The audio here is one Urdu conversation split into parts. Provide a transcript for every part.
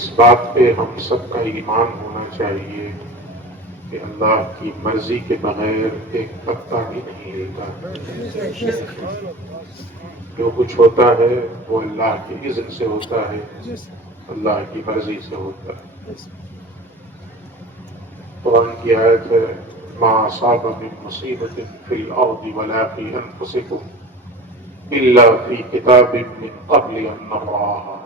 اس بات پہ ہم سب کا ایمان ہونا چاہیے کہ اللہ کی مرضی کے بغیر ایک پتا بھی نہیں ہلتا. جو کچھ ہوتا ہے وہ اللہ کی اذن سے ہوتا ہے، اللہ کی مرضی سے ہوتا ہے. قرآن کی آیت ہے ما اصاب من مصیبت فی الارض ولا فی انفسکم الا فی کتاب من قبل ان نبرأها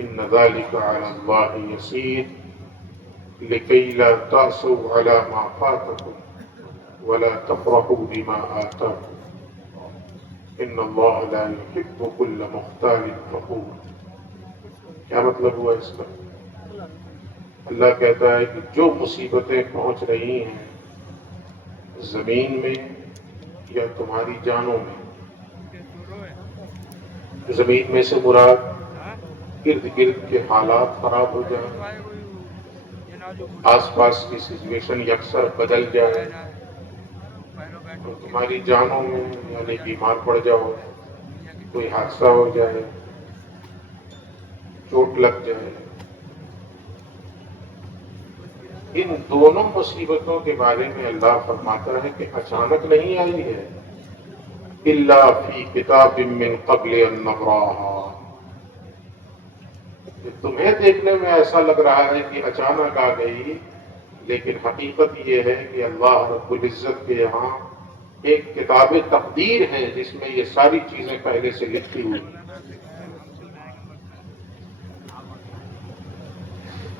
ان ذلك على اللہ یسیر لکی لا تأسوا على ما فاتکم ولا تفرحوا بما آتاکم ان اللہ لا يحب كل مختال فخور. کیا مطلب ہوا اس کا؟ اللہ کہتا ہے کہ جو مصیبتیں پہنچ رہی ہیں زمین میں یا تمہاری جانوں میں، زمین میں سے مراد ارد گرد کے حالات خراب ہو جائیں، آس پاس کی سچویشن یکسر بدل جائے، اور تمہاری جانوں میں یعنی بیمار پڑ جاؤ، کوئی حادثہ ہو جائے، چوٹ لگ جائے. ان دونوں مصیبتوں کے بارے میں اللہ فرماتا ہے کہ اچانک نہیں آئی ہے. الا فی کتاب من قبل ان نبرأها. تمہیں دیکھنے میں ایسا لگ رہا ہے کہ اچانک آ گئی، لیکن حقیقت یہ ہے کہ اللہ رب العزت کے یہاں ایک کتاب تقدیر ہے جس میں یہ ساری چیزیں پہلے سے لکھی ہوئی ہیں.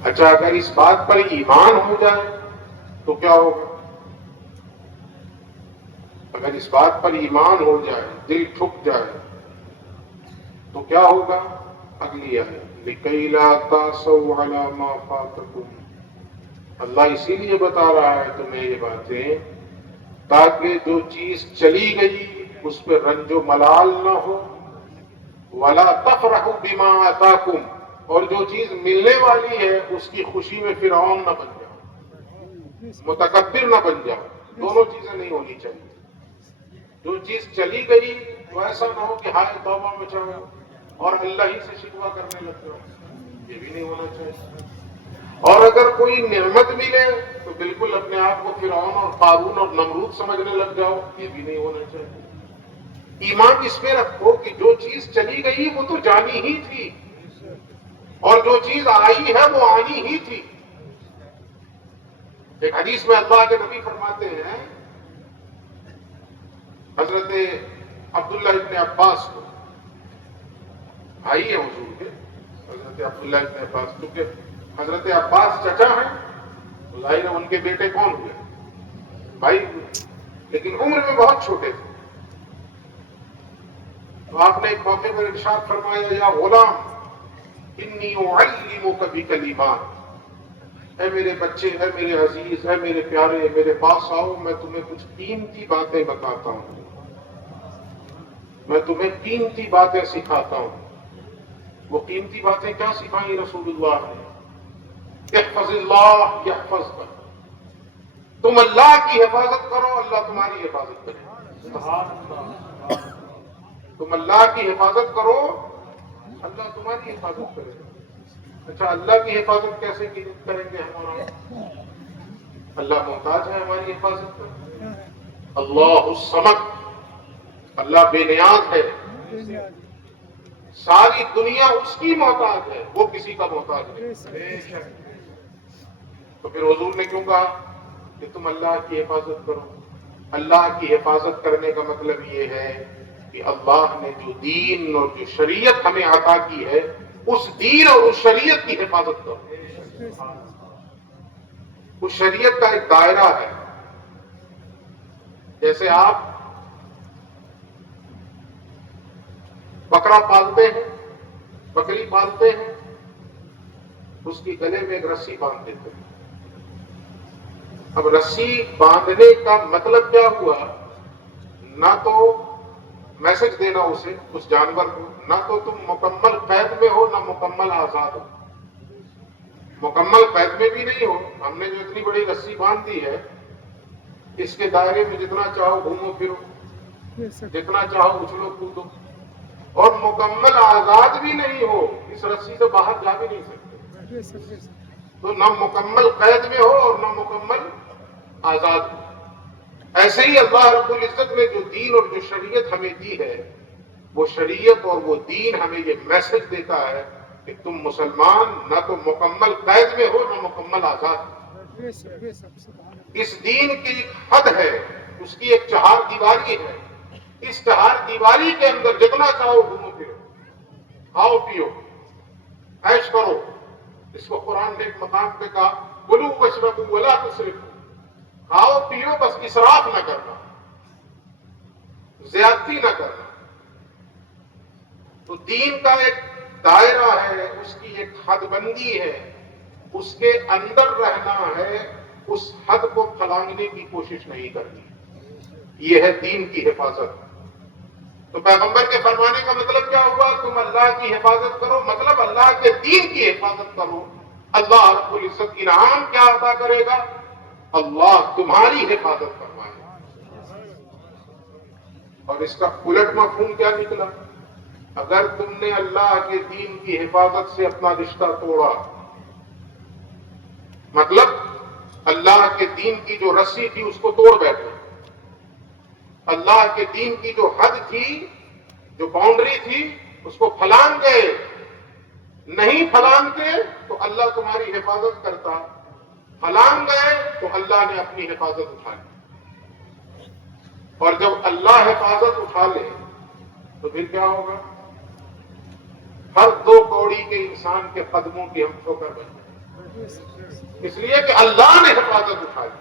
اچھا، اگر اس بات پر ایمان ہو جائے تو کیا ہوگا؟ اگر اس بات پر ایمان ہو جائے، دل ٹھک جائے تو کیا ہوگا؟ اگلی ہے لِكَيْ لَا تَأْسَوْا عَلَى مَا فَاتَكُمْ. اللہ اسی لیے بتا رہا ہے تمہیں یہ باتیں تاکہ جو چیز چلی گئی اس پہ رنج و ملال نہ ہو. وَلَا تَفْرَحُوا بِمَا آتَاكُمْ. اور جو چیز ملنے والی ہے اس کی خوشی میں فرعون نہ بن جاؤ، متکبر نہ بن جاؤ. دونوں چیزیں نہیں ہونی چاہیے. جو چیز چلی گئی تو ایسا نہ ہو کہ ہائے توبہ مچاؤ اور اللہ ہی سے شکوہ کرنے لگ جاؤ، یہ بھی نہیں ہونا چاہیے. اور اگر کوئی نعمت ملے تو بالکل اپنے آپ کو فرعون اور قارون اور نمرود سمجھنے لگ جاؤ، یہ بھی نہیں ہونا چاہیے. ایمان اس پہ رکھو کہ جو چیز چلی گئی وہ تو جانی ہی تھی، اور جو چیز آئی ہے وہ آنی ہی تھی. ایک حدیث میں اللہ کے نبی فرماتے ہیں، حضرت عبداللہ ابن عباس کو، بھائی ہیں حضور کے، حضرت عبداللہ ابن عباس، کیونکہ حضرت عباس چچا ہیں تو ظاہر ہے ان کے بیٹے کون ہوئے؟ بھائی ہوئے، لیکن عمر میں بہت چھوٹے تھے. تو آپ نے ایک موقع پر ارشاد فرمایا یا غلام انی اعلمک بکلمات. اے میرے بچے، اے میرے عزیز، اے میرے پیارے، میرے پاس آؤ، میں تمہیں کچھ قیمتی باتیں بتاتا ہوں، میں تمہیں قیمتی باتیں سکھاتا ہوں. وہ قیمتی باتیں کیا سکھائیں رسول اللہ نے؟ احفظ اللہ یحفظک. تم اللہ کی حفاظت کرو، اللہ تمہاری حفاظت کرے. سبحان اللہ. تم اللہ کی حفاظت کرو، اللہ تمہاری حفاظت کرے. اچھا، اللہ کی حفاظت کیسے کریں گے ہمارا؟ اللہ محتاج ہے ہماری حفاظت پر. اللہ الصمد، اللہ بے نیاز ہے، ساری دنیا اس کی محتاج ہے، وہ کسی کا محتاج نہیں. تو پھر حضور نے کیوں کہا کہ تم اللہ کی حفاظت کرو؟ اللہ کی حفاظت کرنے کا مطلب یہ ہے کہ اللہ نے جو دین اور جو شریعت ہمیں عطا کی ہے اس دین اور اس شریعت کی حفاظت کرو. اس شریعت کا ایک دائرہ ہے. جیسے آپ بکرا پالتے ہیں، بکری پالتے ہیں، اس کی گلے میں ایک رسی باندھ دیتے ہیں. اب رسی باندھنے کا مطلب کیا ہوا؟ نہ تو میسج دینا اسے، اس جانور کو، نہ تو تم مکمل قید میں ہو نہ مکمل آزاد ہو. مکمل قید میں بھی نہیں ہو. ہم نے جو اتنی بڑی رسی باندھ دی ہے اس کے دائرے میں جتنا چاہو گھومو پھرو، جتنا چاہو اچھلو کودو، اور مکمل آزاد بھی نہیں ہو. اس رسی سے باہر جا بھی نہیں سکتے. تو نہ مکمل قید میں ہو اور نہ مکمل آزاد ہو. ایسے ہی اللہ رب العزت نے جو دین اور جو شریعت ہمیں دی ہے، وہ شریعت اور وہ دین ہمیں یہ میسج دیتا ہے کہ تم مسلمان نہ تو مکمل قید میں ہو نہ مکمل آزاد ہو. اس دین کی ایک حد ہے، اس کی ایک چہار دیواری ہے. اس چہار دیواری کے اندر جتنا چاہو گھومو پھرو، کھاؤ پیو، عیش کرو. اس کو قرآن نے ایک مقام پہ کہا کلوا واشربوا ولا تسرفوا، کھاؤ پیو بس اسراف نہ کرنا، زیادتی نہ کرنا. تو دین کا ایک دائرہ ہے، اس کی ایک حد بندی ہے، اس کے اندر رہنا ہے، اس حد کو پھلانگنے کی کوشش نہیں کرنی. یہ ہے دین کی حفاظت. تو پیغمبر کے فرمانے کا مطلب کیا ہوا؟ تم اللہ کی حفاظت کرو، مطلب اللہ کے دین کی حفاظت کرو. اللہ رب العزت انعام کیا عطا کرے گا؟ اللہ تمہاری حفاظت فرمائے گا. اور اس کا الٹ مفہوم کیا نکلا؟ اگر تم نے اللہ کے دین کی حفاظت سے اپنا رشتہ توڑا، مطلب اللہ کے دین کی جو رسی تھی اس کو توڑ بیٹھے، اللہ کے دین کی جو حد تھی، جو باؤنڈری تھی، اس کو پھلانگ گئے. نہیں پھلانگتے تو اللہ تمہاری حفاظت کرتا، پھلانگ گئے تو اللہ نے اپنی حفاظت اٹھا لی. اور جب اللہ حفاظت اٹھا لے تو پھر کیا ہوگا؟ ہر دو کوڑی کے انسان کے قدموں کی ہم ٹھوکر بن جائیں، اس لیے کہ اللہ نے حفاظت اٹھا لی.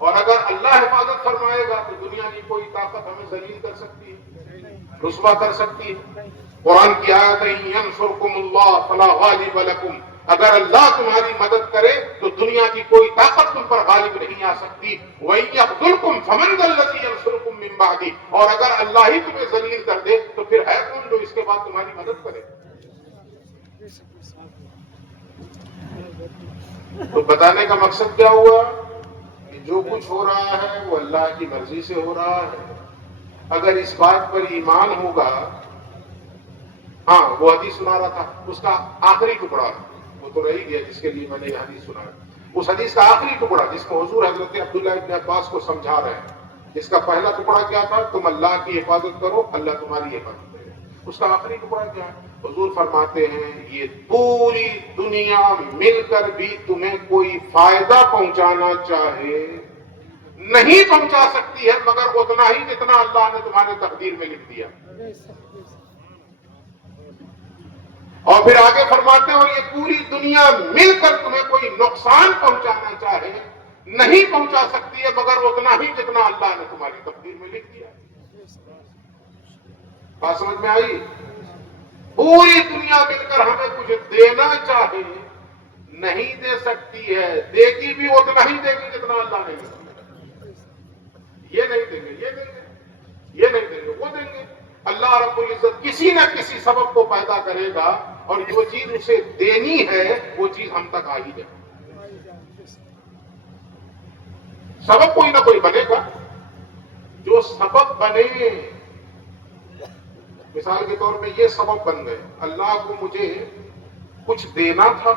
اور اگر اللہ حفاظت فرمائے گا تو دنیا کی کوئی طاقت ہمیں ذلیل کر سکتی ہے، رسوا کر سکتی ہے. قرآن کی آیت ہے ینصرکم اللہ فلا غالب لکم، اگر اللہ تمہاری مدد کرے تو دنیا کی کوئی طاقت تم پر غالب نہیں آ سکتی. وَإِن يَخْذُلْكُمْ فَمَنْ ذَا الَّذِي يَنصُرُكُم مِّن بَعْدِهِ، اور اگر اللہ ہی تمہیں ذلیل کر دے تو پھر ہے کون جو اس کے بعد تمہاری مدد کرے؟ تو بتانے کا مقصد کیا ہوا کہ جو کچھ ہو رہا ہے وہ اللہ کی مرضی سے ہو رہا ہے. اگر اس بات پر ایمان ہوگا. ہاں وہ حدیث سنا رہا تھا، اس کا آخری ٹکڑا وہ تو رہ گیا جس کے لیے میں نے یہ حدیث سنایا. اس حدیث کا آخری ٹکڑا جس کو حضور حضرت عبداللہ ابن عباس کو سمجھا رہے ہیں، جس کا پہلا ٹکڑا کیا تھا؟ تم اللہ کی حفاظت کرو، اللہ تمہاری حفاظت کرے. اس کا آخری ٹکڑا کیا ہے؟ حضور فرماتے ہیں یہ پوری دنیا مل کر بھی تمہیں کوئی فائدہ پہنچانا چاہے نہیں پہنچا سکتی ہے مگر اتنا ہی جتنا اللہ نے تمہارے تقدیر میں لکھ دیا. اور پھر آگے فرماتے ہو یہ پوری دنیا مل کر تمہیں کوئی نقصان پہنچانا چاہے نہیں پہنچا سکتی ہے مگر اتنا ہی جتنا اللہ نے تمہاری تقدیر میں لکھ دیا. بات سمجھ میں آئی؟ پوری دنیا مل کر ہمیں کچھ دینا چاہے نہیں دے سکتی ہے، دے گی بھی اتنا ہی دے گی جتنا اللہ نے لکھ دیا. یہ نہیں دیں گے، یہ دیں گے، یہ نہیں دیں گے، وہ دیں گے. اللہ رب العزت کسی نہ کسی سبب کو پیدا کرے گا اور جو چیز اسے دینی ہے وہ چیز ہم تک آ ہی جائے. سبب کوئی نہ کوئی بنے گا. جو سبب بنے، مثال کے طور پہ یہ سبب بن گئے، اللہ کو مجھے کچھ دینا تھا،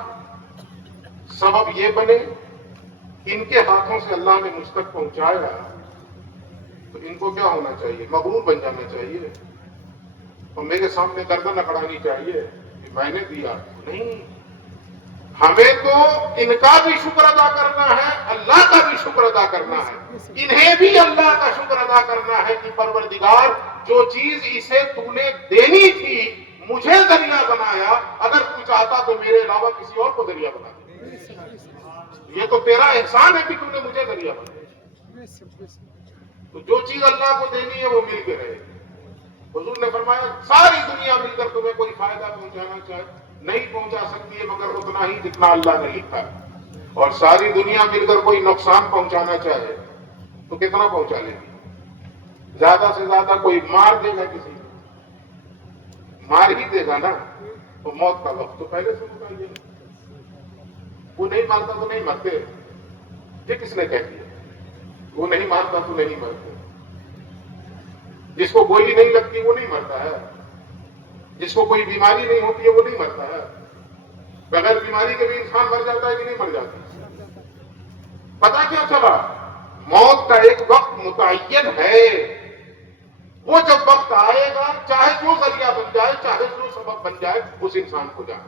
سبب یہ بنے، ان کے ہاتھوں سے اللہ نے مجھ تک پہنچایا، تو ان کو کیا ہونا چاہیے؟ مغرور بن جانا چاہیے اور میرے سامنے گردن اکڑانی چاہیے کہ میں نے دیا. نہیں، ہمیں تو ان کا بھی شکر ادا کرنا ہے، اللہ کا بھی شکر ادا کرنا ہے. انہیں بھی اللہ کا شکر ادا کرنا ہے کہ پروردگار جو چیز اسے تو نے دینی تھی مجھے ذریعہ بنایا، اگر تو چاہتا تو میرے علاوہ کسی اور کو ذریعہ بنا دے. یہ تو تیرا احسان ہے کہ تم نے مجھے ذریعہ بنایا. تو جو چیز اللہ کو دینی ہے وہ مل کے رہے. حضور نے فرمایا ساری دنیا مل کر تمہیں کوئی فائدہ پہنچانا چاہے نہیں پہنچا سکتی ہے مگر اتنا ہی جتنا اللہ نے لکھا ہے. اور ساری دنیا مل کر کوئی نقصان پہنچانا چاہے تو کتنا پہنچا لے گی؟ زیادہ سے زیادہ کوئی مار دے گا، کسی مار ہی دے گا نا. تو موت کا وقت تو پہلے سے بتائیے. وہ نہیں مارتا تو نہیں مرتے. یہ کس نے کہہ دیا؟ وہ نہیں مارتا تو نہیں مرتے. جس کو گولی نہیں لگتی وہ نہیں مرتا ہے، جس کو کوئی بیماری نہیں ہوتی ہے وہ نہیں مرتا ہے. بغیر بیماری کے بھی انسان مر جاتا ہے کہ نہیں مر جاتا؟ پتا کیا چلا؟ موت کا ایک وقت متعین ہے، وہ جب وقت آئے گا چاہے جو ذریعہ بن جائے، چاہے جو سبب بن جائے، اس انسان کو جانا۔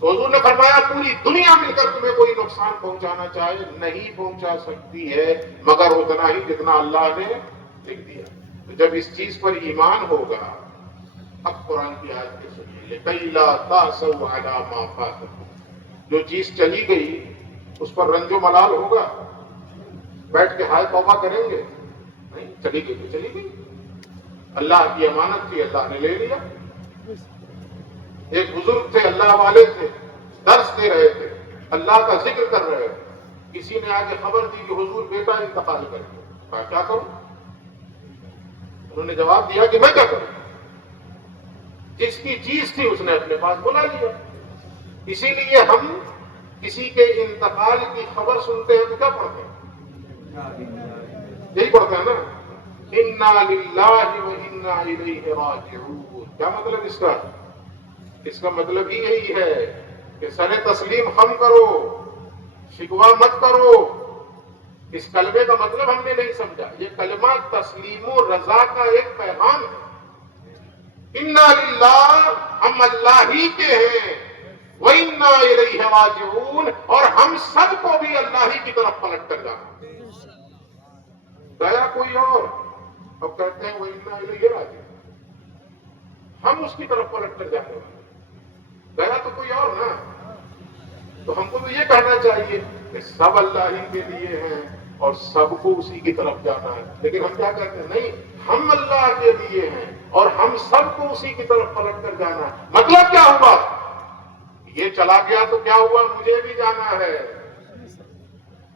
تو حضور نے فرمایا پوری دنیا مل کر تمہیں کوئی نقصان پہنچانا چاہے نہیں پہنچا سکتی ہے مگر اتنا ہی جتنا اللہ نے لکھ دیا۔ تو جب اس چیز پر ایمان ہوگا، اب قرآن کی آیت کے سنیے، لِكَيْ لَا تَأْسَوْا عَلَىٰ مَا فَاتَكُمْ، جو چیز چلی گئی اس پر رنج و ملال ہوگا، بیٹھ کے ہائے توبہ کریں گے؟ نہیں، چلی گئی تو چلی گئی، اللہ کی امانت تھی، اللہ نے لے لیا۔ ایک بزرگ تھے، اللہ والے تھے، درس دے رہے تھے، اللہ کا ذکر کر رہے تھے، کسی نے آگے خبر دی کہ حضور بیٹا انتقال کر گیا۔ کہا کیا کروں؟ انہوں نے جواب دیا کہ میں کیا کروں؟ جس کی چیز تھی اس نے اپنے پاس بلا لیا۔ اسی لیے ہم کسی کے انتقال کی خبر سنتے ہیں تو کیا پڑھتے ہیں؟ یہی پڑھتے ہیں نا، اِنَّا لِلَّهِ وَإِنَّا إِلَيْهِ رَاجِعُونَ۔ کیا مطلب اس کا؟ اس کا مطلب ہی یہی ہے کہ سر تسلیم خم کرو، شکوہ مت کرو۔ اس کلمے کا مطلب ہم نے نہیں سمجھا، یہ کلمہ تسلیم و رضا کا ایک پیغام ہے۔ اِنَّا لِلَّهِ، ہم اللہ ہی کے ہیں، وَإِنَّا إِلَيْهِ رَاجِعُونَ، اور ہم سب کو بھی اللہ ہی کی طرف پلٹ کر جانا۔ گیا کوئی اور، اب کہتے ہیں وَإِنَّا إِلَيْهِ رَاجِعُونَ، ہم اس کی طرف پلٹ کر جانے والے۔ گیا تو کوئی اور نا، تو ہم کو تو یہ کہنا چاہیے کہ سب اللہ ہی کے لیے ہیں اور سب کو اسی کی طرف جانا ہے، لیکن ہم کیا کہتے ہیں؟ نہیں، ہم اللہ کے لیے ہیں اور ہم سب کو اسی کی طرف پلٹ کر جانا ہے۔ مطلب کیا ہوا؟ یہ چلا گیا تو کیا ہوا؟ مجھے بھی جانا ہے،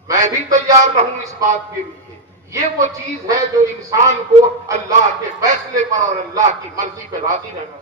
میں بھی تیار رہوں اس بات کے لیے۔ یہ وہ چیز ہے جو انسان کو اللہ کے فیصلے پر اور اللہ کی مرضی پہ راضی رہنا